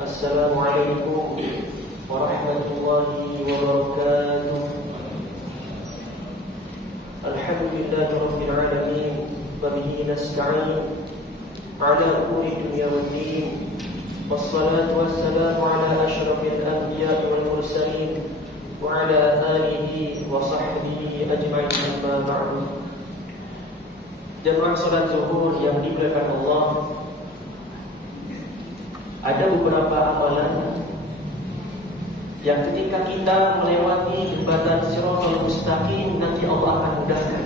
Assalamualaikum warahmatullahi wabarakatuh. Alhamdulillahi rabbil alamin, wa bihi nasta'in ala umuri dunya waddin. Wassalatu wassalamu ala asyrafil anbiya'i wal mursalin wa ala alihi wa sahbihi ajma'in, amma ba'du. Jemaah salat zuhur yang dimuliakan Allah, ada beberapa amalan yang ketika kita melewati jembatan Shiratal Mustaqim nanti Allah akan mudahkan.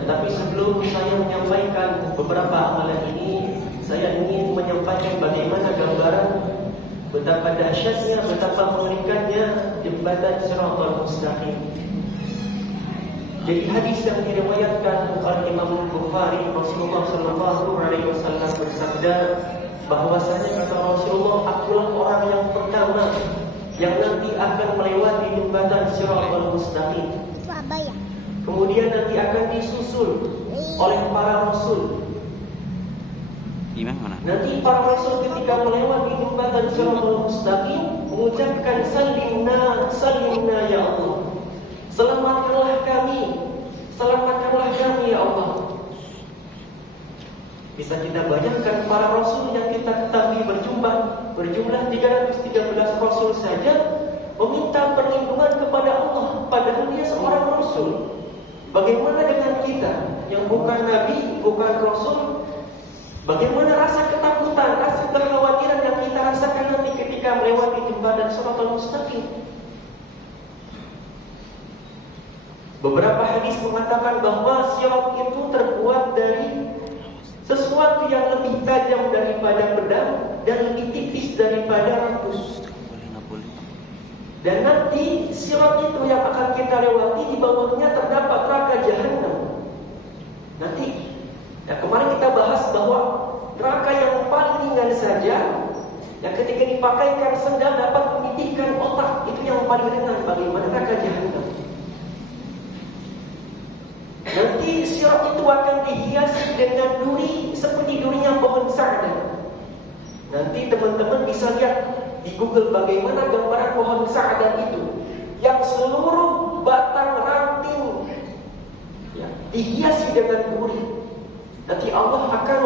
Tetapi sebelum saya menyampaikan beberapa amalan ini, saya ingin menyampaikan bagaimana gambaran betapa dahsyatnya, betapa mengerikannya jembatan Shiratal Mustaqim. Jadi hadis yang diriwayatkan oleh Imam Bukhari, Rasulullah SAW bersabda bahwasanya kata Rasulullah, akulah orang yang pertama yang nanti akan melewati jembatan Shiratal Mustaqim. Kemudian nanti akan disusul oleh para rasul. Nanti para rasul ketika melewati jembatan Shiratal Mustaqim mengucapkan salimna, salimna ya Allah. Selamatkanlah kami ya Allah. Bisa kita bayangkan para rasul yang kita ketahui berjumlah 313 rasul saja meminta perlindungan kepada Allah, padahal dia seorang rasul. Bagaimana dengan kita yang bukan nabi, bukan rasul? Bagaimana rasa ketakutan, rasa kekhawatiran yang kita rasakan nanti ketika melewati jembatan Shiratal Mustaqim? Beberapa hadis mengatakan bahwa sirat itu terbuat dari sesuatu yang lebih tajam daripada pedang dan lebih tipis daripada ratus. Dan nanti sirat itu yang akan kita lewati, di bawahnya terdapat neraka jahanam. Nanti, kemarin kita bahas bahwa neraka yang paling ringan saja, yang ketika dipakaikan sendal dapat memitikan otak, itu yang paling ringan. Bagaimana neraka jahanam? Nanti sirat itu akan dihiasi dengan duri seperti durinya pohon sa'dan. Nanti teman-teman bisa lihat di Google bagaimana gambaran pohon sa'dan itu, yang seluruh batang ranting dihiasi dengan duri. Nanti Allah akan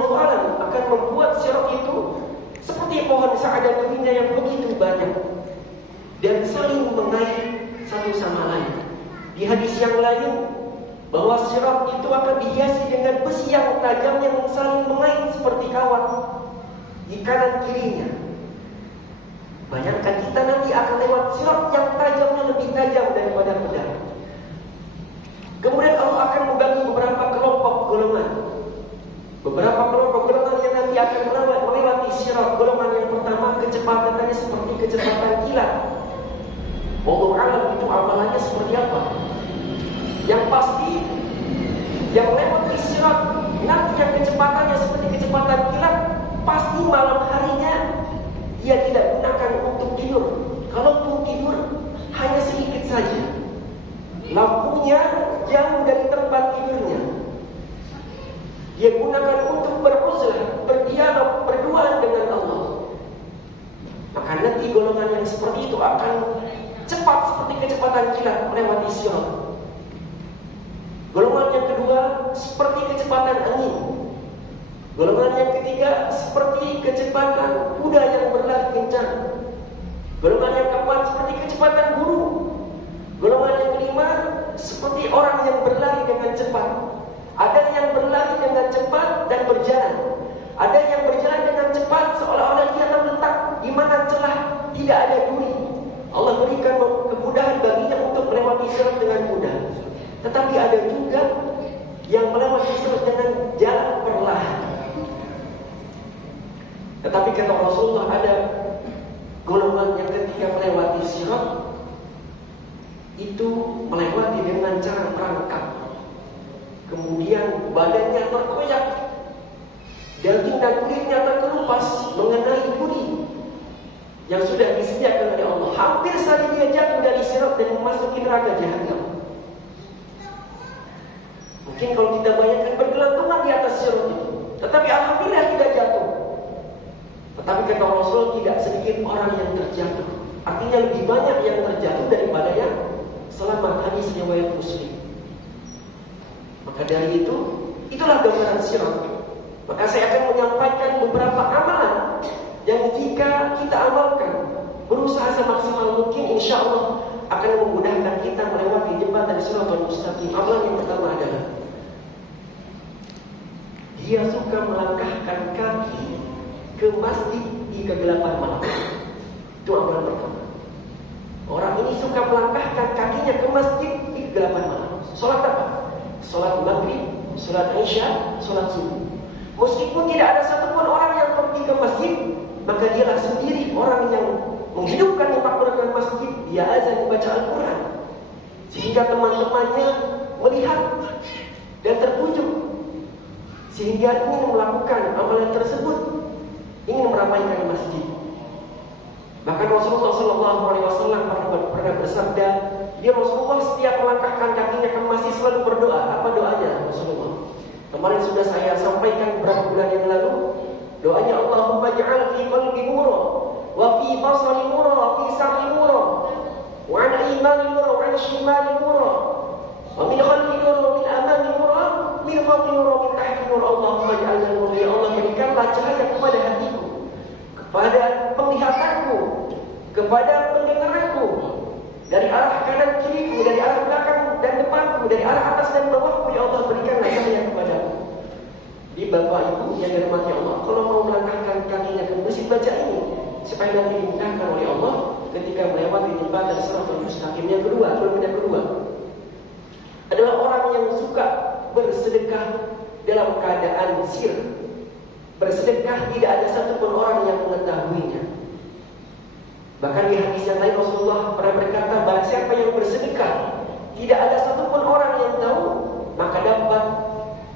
membuat sirat itu seperti pohon sa'dan, durinya yang begitu banyak dan saling mengait satu sama lain. Di hadis yang lain bahwa sirat itu akan dihiasi dengan besi yang tajam yang saling mengait seperti kawat di kanan kirinya. Bayangkan kita nanti akan lewat sirat yang tajamnya lebih tajam daripada pedang. Kemudian Allah akan membagi beberapa kelompok golongan. Beberapa kelompok golongan yang nanti akan melewati sirat. Golongan yang pertama kecepatannya seperti kecepatan kilat. Wallahu a'lam itu amalannya seperti apa. Yang pasti, yang lewat di sirat nanti yang kecepatannya seperti kecepatan kilat, pasti malam harinya dia tidak gunakan untuk tidur. Kalaupun tidur hanya sedikit saja, lampunya jauh dari tempat tidurnya. Dia gunakan untuk beruzlah, berdialog, berduaan dengan Allah. Maka nanti golongan yang seperti itu akan cepat seperti kecepatan kilat melewati sirat. Golongan yang kedua seperti kecepatan angin. Golongan yang ketiga seperti kecepatan kuda yang berlari kencang. Golongan yang keempat seperti kecepatan burung. Golongan yang kelima seperti orang yang berlari dengan cepat. Ada yang berlari dengan cepat dan berjalan. Ada yang berjalan dengan cepat seolah-olah dia terletak di mana celah tidak ada duri. Allah berikan kemudahan baginya untuk melewati sirat dengan mudah. Tetapi ada juga yang melewati sirat dengan jalan perlahan. Tetapi kata Rasulullah, ada golongan yang ketika melewati sirat itu melewati dengan cara merangkak. Kemudian badannya terkoyak, daging dan kulitnya terkelupas mengenai duri yang sudah disediakan oleh Allah. Hampir saja dia jatuh dari sirat dan memasuki neraka jahanam. Mungkin kalau kita bayangkan bergelantungan di atas sirat itu, tetapi alhamdulillah tidak jatuh. Tetapi kata Rasul, tidak sedikit orang yang terjatuh. Artinya lebih banyak yang terjatuh daripada yang selamat. Hadis riwayat Muslim. Maka dari itu, itulah gambaran sirat. Maka saya akan menyampaikan beberapa amalan yang jika kita amalkan, berusaha semaksimal mungkin, insya Allah akan memudahkan kita melewati jembatan Shiratal Mustaqim. Amalan yang pertama adalah dia suka melangkahkan kaki ke masjid di kegelapan malam. Itu amalan pertama. Orang ini suka melangkahkan kakinya ke masjid di kegelapan malam. Sholat apa? Sholat maghrib, sholat isya, sholat subuh. Meskipun tidak ada satupun orang yang pergi ke masjid, maka dialah sendiri orang yang menghidupkan 4 rakaat masjid. Dia azan membaca Al-Quran, sehingga teman-temannya melihat dan terpujuk, sehingga ingin melakukan amalan tersebut, ingin meramaikan masjid. Bahkan Rasulullah SAW pernah bersabda, dia Rasulullah setiap melangkahkan kakinya ke masjid selalu berdoa. Apa doanya Rasulullah? Kemarin sudah saya sampaikan beberapa bulan yang lalu. Doanya, Allahumma ja'al fi qalbi nura, wa fi basari nura, wa fi sam'i nura, wa an imani nura, wa an shimali nura, wa min khalfi nura, wa min amani nura, min fawqi nura, min tahti nura. Allahumma ja'alna nura. Ya Allah, berikanlah cahaya kepada hatiku, kepada penglihatanku, kepada pendengaranku, dari arah kanan kiriku, dari arah belakang dan depanku, dari arah atas dan bawahku. Ya Allah, berikanlah cahaya kepadaku. Di Bapak Ibu yang dirahmati Allah, kalau mau melangkahkan kakinya ke masjid, baca ini supaya nanti dimudahkan oleh Allah ketika melewati jembatan Shiratal Mustaqim. Yang kedua adalah orang yang suka bersedekah dalam keadaan sir. Bersedekah tidak ada satupun orang yang mengetahuinya. Bahkan di hadis yang lain Rasulullah pernah berkata, barang siapa yang bersedekah tidak ada satupun orang yang tahu, maka dapat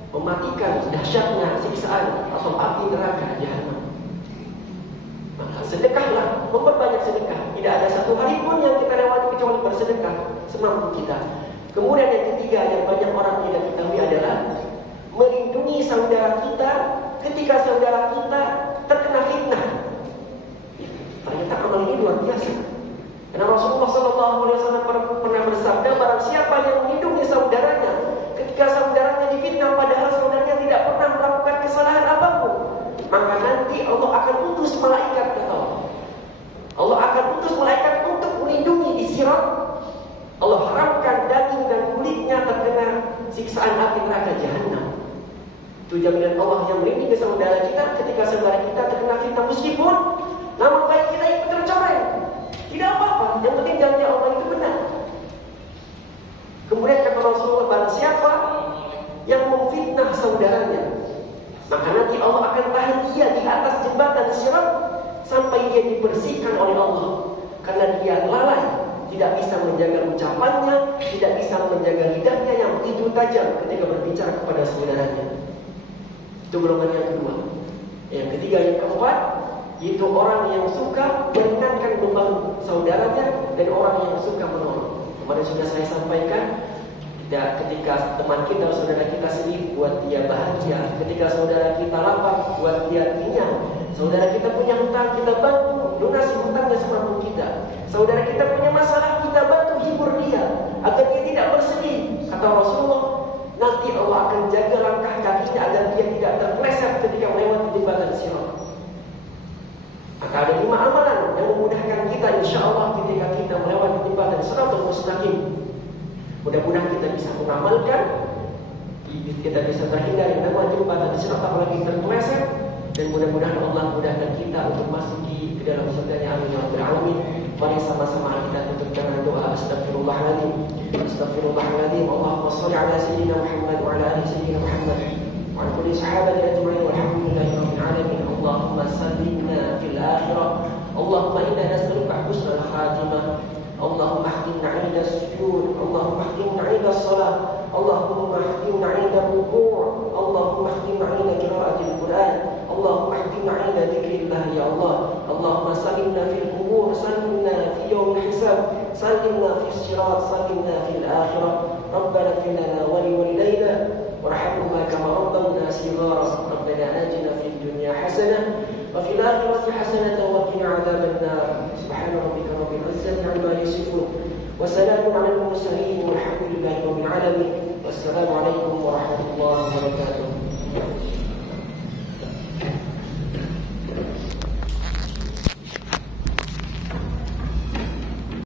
mematikan dahsyatnya siksaan atau api neraka jahanam. Maka sedekahlah, memperbanyak sedekah. Tidak ada satu hari pun yang kita lewati kecuali bersedekah semampu kita. Kemudian yang ketiga yang banyak orang tidak ketahui adalah melindungi saudara kita ketika saudara kita terkena fitnah. Ternyata amal ini luar biasa. Karena Rasulullah SAW pernah bersabda, barang siapa yang melindungi saudaranya ketika saudaranya difitnah padahal saudaranya tidak pernah melakukan kesalahan apapun, maka nanti Allah akan utus malaikat, kata Allah. Allah akan utus malaikat untuk melindungi di sirat. Allah haramkan daging dan kulitnya terkena siksaan api neraka jahanam. Itu jaminan Allah yang melindungi saudara kita ketika saudara kita terkena fitnah, meskipun nama baik kita itu tercoreng. Tidak apa-apa, yang penting janji Allah itu benar. Kemudian kata Rasulullah, barang siapa yang memfitnah saudaranya, maka nanti Allah akan tahan dia di atas jembatan sirat sampai dia dibersihkan oleh Allah. Karena dia lalai, tidak bisa menjaga ucapannya, tidak bisa menjaga lidahnya yang begitu tajam ketika berbicara kepada saudaranya. Itu golongan yang kedua. Yang ketiga, yang keempat, yaitu orang yang suka meringankan beban saudaranya dan orang yang suka menolong. Kemarin sudah saya sampaikan, ketika teman kita, saudara kita sedih, buat dia bahagia. Ketika saudara kita lapar, buat dia kenyang. Saudara kita punya hutang, kita bantu lunasi hutangnya semampu kita. Saudara kita punya masalah, kita bantu hibur dia agar dia tidak bersedih. Kata Rasulullah, nanti Allah akan jaga langkah kakinya agar dia tidak terpeleset ketika melewati jembatan sirat. Maka ada 5 amalan yang memudahkan kita, insya Allah, ketika kita melewati jembatan Shiratal Mustaqim. Mudah-mudahan kita bisa mengamalkan, kita bisa terhindar dari jembatan sirat apalagi terpeleset, dan mudah-mudahan Allah mudahkan kita untuk masuk ke dalam surganya. Amin ya rabbal alamin. Mari sama-sama kita tutup dengan doa astagfirullahaladzim. Astagfirullahaladzim. Allahumma shalli ala sayyidina Muhammad wa ala ali sayyidina Muhammad wa ala kulli sahabati ajma'in walhamdulillahi rabbil alamin. Allahumma sallimna fil akhirah. Allahumma inna nas'aluka husnal khatimah. Allahumma ahdina 'inda sujud. Allahumma ahdina 'inda salat. Allahumma ahdina 'inda ruku'. Allahumma ahdina 'inda qira'atil Qur'an. Allahumma ahdina 'inda dzikrillah ya Allah. Allahumma sallimna fil qubur, sallimna fi yaumil hisab, sallimna fis sirat, sallimna fil akhirah. Rabbana ighfir lana wa liwalidayna warhamhuma kama rabbawna shighara. Rabbana atina fid dunya hasanah وفي الآخرة حسنة وقنا عذاب النار سبحان ربك رب العزة عما يصفون وسلام على المرسلين والحمد لله رب العالمين والسلام عليكم